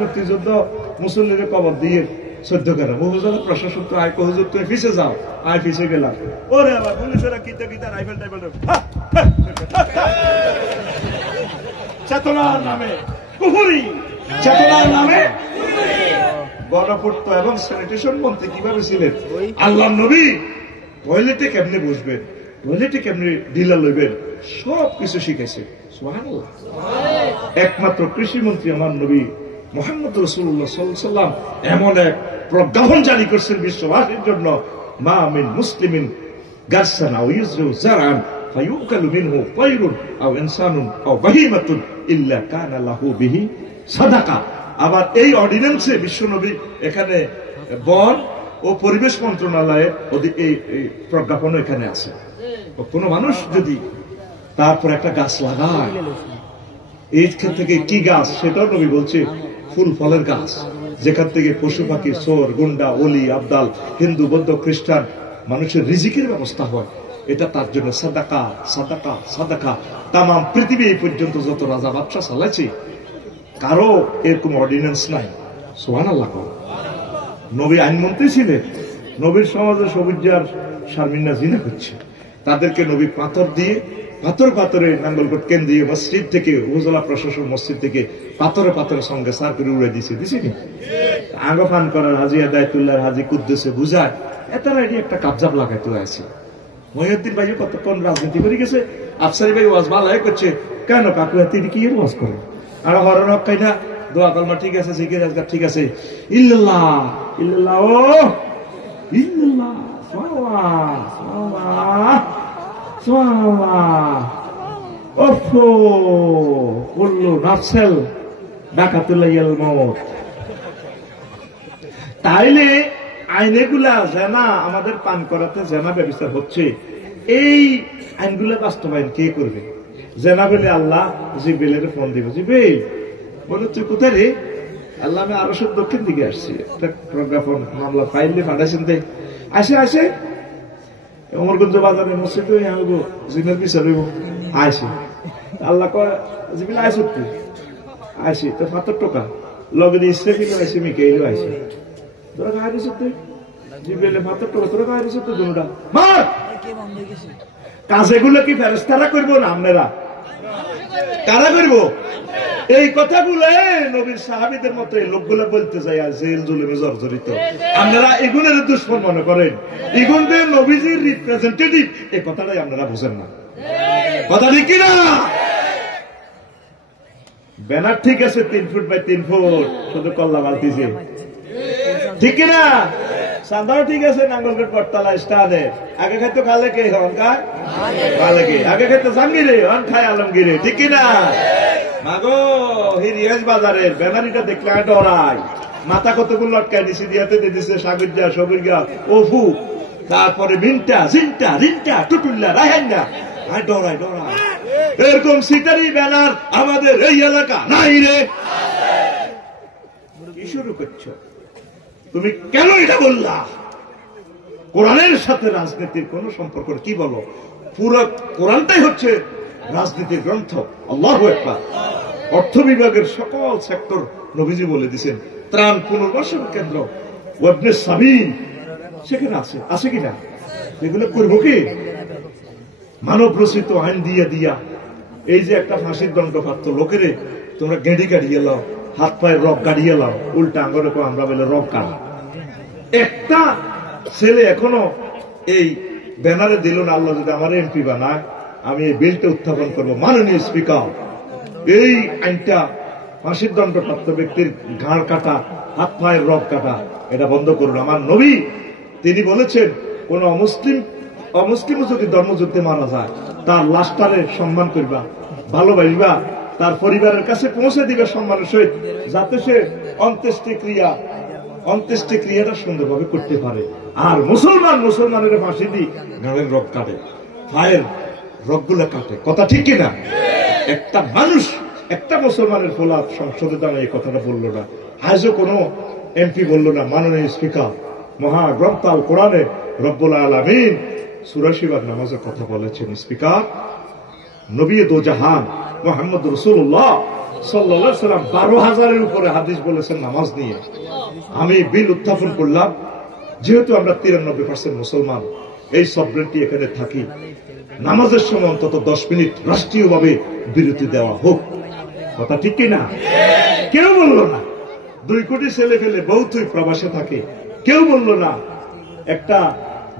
মুক্তিযুদ্ধ মুসল্লিদের কবর দিয়ে 14 কেনা বহুজন প্রশাসন তো আয় হুজুর তুমি ফিসে যাও, আয় ফিসে গেলাম। ওরে আবার পুলিশেরা কিতা কিতা রাইফেল টাইফেল চেতনার নামে কুফরি, চেতনার নামে গণপূর্ত এবং স্যানিটেশন মন্ত্রী কিভাবে ছিলেন? আল্লাহ নবী টয়লেটে কেমনে বসবেন, টয়লেটে কেমনে ঢিলা লইবেন, সবকিছু শিখেছে। সুবহানাল্লাহ। একমাত্র কৃষি মন্ত্রী আমার নবী মুহাম্মদ রাসূলুল্লাহ সাল্লাল্লাহু আলাইহি ওয়াসাল্লাম এমন এক প্রজ্ঞাপন জারি করছেন বিশ্ববাসীর জন্য, মা মিন মুসলিমিন গাসসান আও ইযরু জারআন ফায়ুকালু মিনহু তায়রুন আও ইনসানুন আও বাহিমাতুন ইল্লা কানা লাহু বিহি সাদাকা। আবার এই অর্ডিন্যান্সে বিশ্বনবী এখানে বন ও পরিবেশ মন্ত্রণালয়ের এই প্রজ্ঞাপন এখানে আছে। কোন মানুষ যদি তারপর একটা গাছ লাগায়, এইখান থেকে কি গাছ সেটাও নবী বলছে ফুল ফলের গাছ, যেখান থেকে পশু পাখি, চোর, গুন্ডা, ওলি, আবদাল, হিন্দু, বৌদ্ধ, খ্রিস্টান মানুষের রিজিকের ব্যবস্থা হয়, এটা তার জন্য সাদাকা সাদাকা সাদাকা। তাম পৃথিবী এই পর্যন্ত যত রাজা বাদশা চালাইছে কারো এরকম অর্ডিন্যান্স নাই। সুবহানাল্লাহ। নবী আইনমন্ত্রী ছিলেন, নবীর সমাজে সবুজার শারমিনা জিনা হচ্ছে, তাদেরকে নবী পাথর দিয়ে পাথরে নাঙ্গলকোট কেন্দ্রীয় মসজিদ থেকে উপজেলা প্রশাসন মসজিদ থেকে পাথরে সঙ্গে সার করে উড়ে দিছিনি আগে ফান করার হাজি আদায়তুল্লাহ হাজি কুদ্দুসে বুঝায় এতারা এটি একটা কাবজাব লাগাইতে আছে। মহিউদ্দিন ভাই কতক্ষণ রাজনীতি করে গেছে, আফসারি ভাই ওয়াজ ভালাই করছে, কেন কাকু তিনি কি ওয়াজ করে আর হরণ হকাই না দোয়া কলমা ঠিক আছে, জিকির আজকার ঠিক আছে, ইল্লাল্লাহ ইল্লাল্লাহ ও ইল্লাল্লাহ সুবহানাল্লাহ সুবহানাল্লাহ ওফো কুল্লু নাফসেল ডাকাতুল্লাহিল মউত। তাইলে আইনগুলা জানা আমাদের পান করাতে জানা ব্যবস্থা হচ্ছে, এই আইনগুলা বাস্তবায়ন কে করবে? জানা বলে আল্লাহ জিব্রাইলের ফোন দিব, জিব্রাইল বলে তুই কোথায় রে? আল্লাহ আমি আরশের দক্ষিণ দিকে আসছি, একটা প্রজ্ঞাপন মামলা ফাইল দিয়ে পাঠাইছেন, আসে অমরগঞ্জ বাজারে মসজিদে জিনের বিচার হইব, আসে আল্লাহ কয় জিবিল আইস তুই আসি তো ৭০ টাকা লগে দিয়ে ইসরাফিল আইসি মিকাইল আইসি, তোরা খাই দিস তুই জিবিলে ৭০ টাকা তোরা খাই দিস তুই দুটা মার কাজেগুলো কি ফেরেশতারা করবো না আপনারা কারা করবো? এই কথাগুলো নবীর সাহাবীদের মতো এই লোকগুলো বলতে যায় জেল জুলুমে জর্জরিত, আপনারা এগুলোর দুশ্মন মনে করেন, এগুলো নবীজির রিপ্রেজেন্টেটিভ, এই কথাটাই আপনারা বুঝেন না। কথা ঠিক কিনা? ব্যানার ঠিক আছে 3 ফুট বাই 3 ফুট, শুধু কল্লা বালতিছে, ঠিক কিনা? চাঁদাও ঠিক আছে নাঙ্গলকোট পটতলা স্টানে, আগে খাইতো খালে কে হন খায় খালে কে, আগে খাইতো জাহাঙ্গীরে হন খায় আলমগীরে, ঠিক কিনা? মাগো হিরিয়াজ বাজারের ব্যানারিটা দেখলে ডরাই, মাথা কতগুলো লটকাই দিছি, দিয়াতে দিছে সাগরজা সবুরগা ওফু, তারপরে মিন্টা জিন্টা রিন্টা টুটুল্লা রাহেন্ডা, ডরাই এরকম সিটারি ব্যানার আমাদের এই এলাকা নাই রে। কি শুরু করছো তুমি? কেন এটা বললা? কোরআনের সাথে রাজনীতির কোন সম্পর্ক? কি বলো? পুরো কোরআনটাই হচ্ছে রাজনীতির গ্রন্থ। আল্লাহু আকবার। অর্থ বিভাগের সকল সেক্টর নবীজি বলে দিয়েছেন, ত্রাণ পুনর্বাসন কেন্দ্র ওয়াবনে সাবিল সেখানে আছে কিনা? এগুলো করবো কি? মানব রচিত আইন দিয়া এই যে একটা ফাঁসির দণ্ড প্রাপ্ত লোকেরে তোমরা গেঁড়ি কাটিয়ে লাও, হাত পায়ের রক কাটিয়ে লাও, উল্টা আঙ্গরে আমরা বলে রক কাটা। একটা ছেলে এখনো এই ব্যানারে দিল না, আল্লাহ যদি আমার এমপি বানায় আমি এই বিলটা উত্থাপন করবো। মাননীয় স্পিকার, এই আইনটা ফাঁসির দণ্ডপ্রাপ্ত ব্যক্তির ঘাড় কাটা, হাত পায়ের রক কাটা, এটা বন্ধ করুন। আমার নবী তিনি বলেছেন, কোন অমুসলিম যদি ধর্মযুদ্ধে মারা যায় তার লাশটারে সম্মান করবা, ভালোবাসবা, তার পরিবারের কাছে পৌঁছে দিবে সম্মানের সহিত, যাতে সে অন্ত্যেষ্টি ক্রিয়াটা সুন্দরভাবে করতে পারে। আর মুসলমানের ফাঁসি দিয়ে ঘাড়ের রক কাটে, পায়ের রকগুলো কাটে। কথা ঠিক কিনা? একটা মানুষ, একটা মুসলমানের ফোলা সংসদে দাঁড়িয়ে এই কথাটা বললো না, আজও কোনো এমপি বললো না। মাননীয় স্পিকার, মহাগ্রন্থ আল কোরআনে রব্বুল আলামিন সূরা শিবার নামাজের কথা বলেছেন। স্পিকার, নবী দো জাহান মুহাম্মদ রাসূলুল্লাহ সাল্লাল্লাহু আলাইহি ওয়াসাল্লাম 12,000-এর উপরে হাদিস বলেছেন নামাজ নিয়ে। আমি বিল উত্থাপন করলাম, যেহেতু আমরা 93% মুসলমান, এই সবরেন্টি এখানে থাকি, নামাজের সময় অন্তত 10 মিনিট রাষ্ট্রীয়ভাবে বিরতি দেওয়া হোক। কথা ঠিক কিনা? কেউ বলল না। 2 কোটি ছেলে ফেলে বহুতই প্রবাসে থাকে, কেউ বলল না। একটা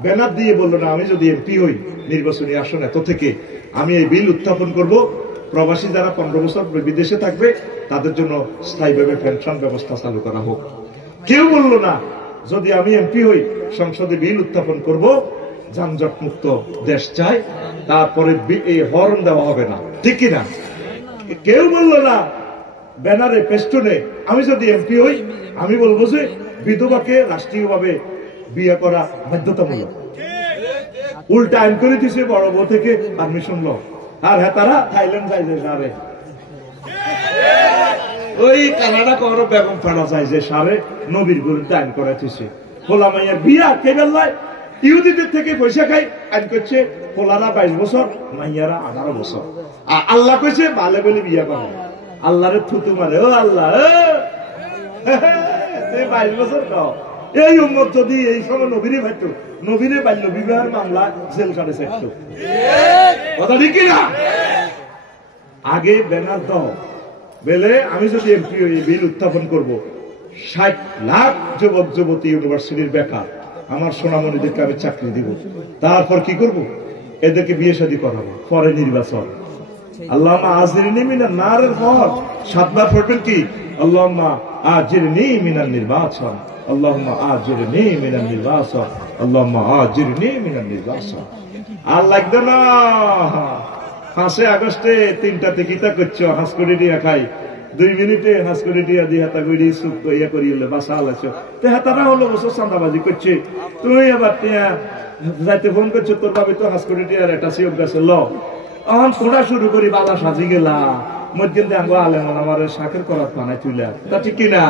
ব্যানার দিয়ে বলল না, আমি যদি এমপি হই নির্বাচনী আসন এত থেকে, আমি এই বিল উত্থাপন করব, প্রবাসী যারা 15 বছর বিদেশে থাকবে তাদের জন্য স্থায়ীভাবে পেনশন ব্যবস্থা চালু করা হোক। কেউ বলল না, যদি আমি এমপি হই সংসদে বিল উত্থাপন করব, যানজট মুক্ত দেশ চাই, তারপরে এই হর্ন দেওয়া হবে না। ঠিক কিনা? কেউ বলল না ব্যানারে পেস্টনে, আমি যদি এমপি হই আমি বলবো যে বিধবাকে রাষ্ট্রীয়ভাবে বিয়ে করা বাধ্যতামূলক। উল্টা আইন করে দিছে বড় বউ থেকে পারমিশন ল। আর হ্যাঁ, তারা থাইল্যান্ড যায় যে সারে, ওই কানাডা কর বেগম ফাড়া যায় যে সারে নবীর বিরুদ্ধে আইন করা দিছে। খোলা মাইয়ার বিয়া কে বেলায় ইহুদিদের থেকে পয়সা খাই আইন করছে, খোলারা 22 বছর, মাইয়ারা 18 বছর। আর আল্লাহ কইছে বালে বলে বিয়া করে। আল্লাহরে থুতু মারে, ও আল্লাহ 22 বছর দাও। এই উম্মত যদি এই সময় নবীরে ভাইতো, নবীরে বাল্য বিবাহের মামলা জেল কাটে চাইতো। কথা ঠিক না? আগে ব্যানার দাও বেলে, আমি যদি এমপি হই বিল উত্থাপন করব, 60 লাখ যুবক যুবতী ইউনিভার্সিটির বেকার, আমার সোনামণিদেরকে আমি চাকরি দিব। তারপর কি করব? এদেরকে বিয়ে শাদী করাবো, পরে নির্বাচন। আল্লাহুম্মা আজিরনি মিনান নারের পর 7 বার পড়বেন কি? আল্লাহুম্মা আজিরনি মিনান নির্বাচন, আল্লাহুম্মা আজিরনি মিনান নির্বাচন, আল্লাহুম্মা আজিরনি মিনান নির্বাচন। আর লাগবে না 5 আগস্টে 3টাতে কিতা করছো, হাঁস করে দিয়া খাই, 2 মিনিটে হাঁস করে দিয়া দিয়ে হাতা করি সুখ ইয়া করি বাসা আলাইছো। তো হাতারা হলো বছর চাঁদাবাজি করছে, তুমি আবার যাইতে ফোন করছো, তোর ভাবি তো হাঁস করে দিয়ে একটা সিওর গাছে ল। এখন খোঁড়া শুরু করি, বালা সাজি গেলা মধ্যে আঙ্গ আলেমন আমার শাকের করাত বানাই তুইলা। তা ঠিক কিনা?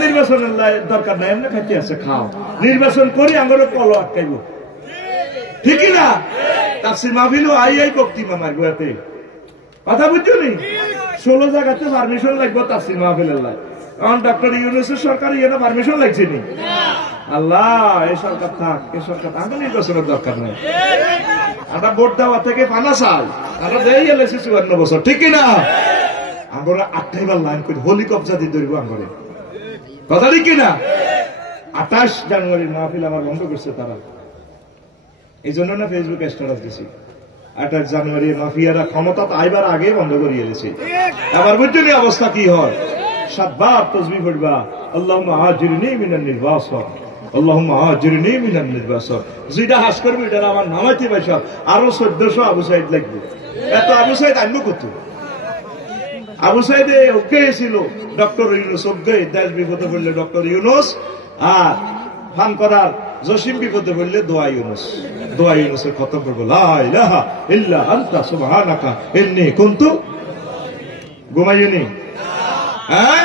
নির্বাচনের দরকার নাই, এমনি খাইতে আছে খাও, নির্বাচন করি আঙ্গরে কল আটকাইব। ঠিক না? তাফসীর মাহফিলও আই বক্তি মামার গোয়াতে কথা বুঝছো নি? 16 জায়গাতে পারমিশন লাগবে তাফসীর মাহফিলের লাই। এখন ডক্টর ইউনূসের সরকার ইয়ে পারমিশন লাগছে নি? আল্লাহ, এই সরকার থাক, এই সরকার থাক, নির্বাচনের দরকার নাই। আমরা ভোট দেওয়া থেকে পানা চাই, আমরা দেই এলেছি 54 বছর। ঠিক না? আমরা 28বার লাইন করি, হোলি কবজা দিয়ে ধরবো আঙ্গরে। কথা ঠিক কিনা? 28 জানুয়ারির মাহফিল আমার বন্ধ করছে তারা, এই জন্য না ফেসবুকে স্ট্যাটাস দিছি। 28 জানুয়ারি মাফিয়ারা ক্ষমতা আইবার আগে বন্ধ করিয়ে এলেছে। আবার বুঝছেন অবস্থা কি হয়? 7 বার তাসবিহ পড়বা, আল্লাহুম্মা আজিরনি মিনান নির্বাচন, আল্লাহুম্মা আজিরনি মিনান নির্বাচন। যেটা হাস করবে এটা আমার নামাইতে পয়সা আরো 1400 আবু সাইদ লাগবে। এত আবু সাইদ আনবো কত? আবু সাইদে অজ্ঞ ছিল, ডক্টর ইউনূস অজ্ঞ, দেশ বিপদে পড়লে ডক্টর ইউনূস, আর ফান করার জসিম বিপদে পড়লে দোয়া ইউনূস। দোয়া ইউনূসের খতম করবো, লা ইলাহা ইল্লা আনতা সুবহানাকা ইন্নী কুনতু। ঘুমাইনি? হ্যাঁ,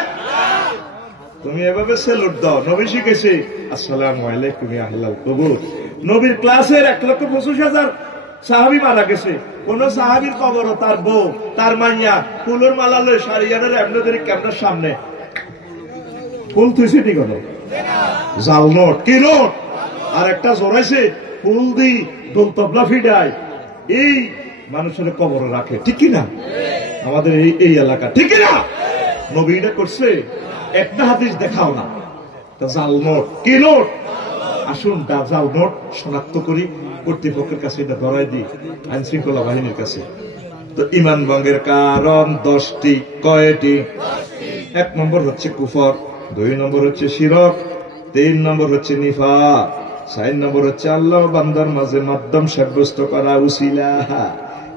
তুমি এভাবে সেলুট দাও। নবী শিখেছে আসসালামু আলাইকুম ইয়া আহলাল কুবুর। নবীর ক্লাসের 1,25,000 সাহাবী মারা গেছে। কোন সাহাবীর কবর তার বউ তার মাইয়া ফুলের মালা লয়ে সারিয়ানের এমনদের ক্যামেরার সামনে ফুল থুইছে ঠিক হলো, জাল নোট কি নোট, আর একটা জোরাইছে ফুল দি দোল তবলা ফিডায়, এই মানুষের কবর রাখে। ঠিক কিনা? আমাদের এই এলাকা, ঠিক কিনা? নবী এটা করছে, একটা হাদিস দেখাও না। জাল নোট কি নোট? আসুন জাল নোট শনাক্ত করি, কর্তৃপক্ষের কাছে এটা ধরাই দিই, আইন শৃঙ্খলা বাহিনীর কাছে। তো ইমান ভঙ্গের কারণ 10টি। কয়টি? 1 নম্বর হচ্ছে কুফর, 2 নম্বর হচ্ছে শিরক, 3 নম্বর হচ্ছে নিফাক, 4 নম্বর হচ্ছে আল্লাহ বান্দার মাঝে মাধ্যম সাব্যস্ত করা উসিলা,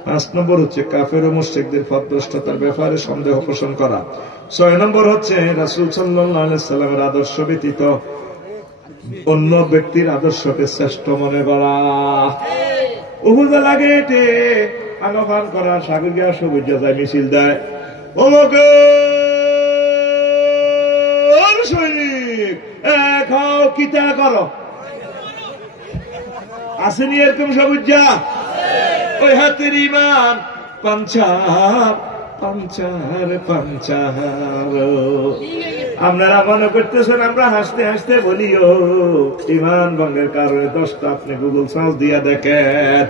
5 নম্বর হচ্ছে কাফের ও মুশরিকদের পথভ্রষ্টতার ব্যাপারে সন্দেহ পোষণ করা, 6 নম্বর হচ্ছে রাসূল সাল্লাল্লাহু আলাইহি সাল্লামের আদর্শ ব্যতীত অন্য ব্যক্তির আদর্শকে শ্রেষ্ঠ মনে করা। উপজেলা গেটে আঙ্গপান করা, সাগর গিয়া সবুজ যায় মিছিল দেয়, ওমকে সৈনিক খাও কিতা করো, আসেনি এরকম সবুজ যা? ওই হাতের ইমান পাঞ্চার পাঞ্চার পাঞ্চার। আপনারা মনে করতেছেন আমরা হাসতে হাসতে বলিও, ইমান ভঙ্গের কারণে 10টা আপনি গুগল সার্চ দিয়া দেখেন।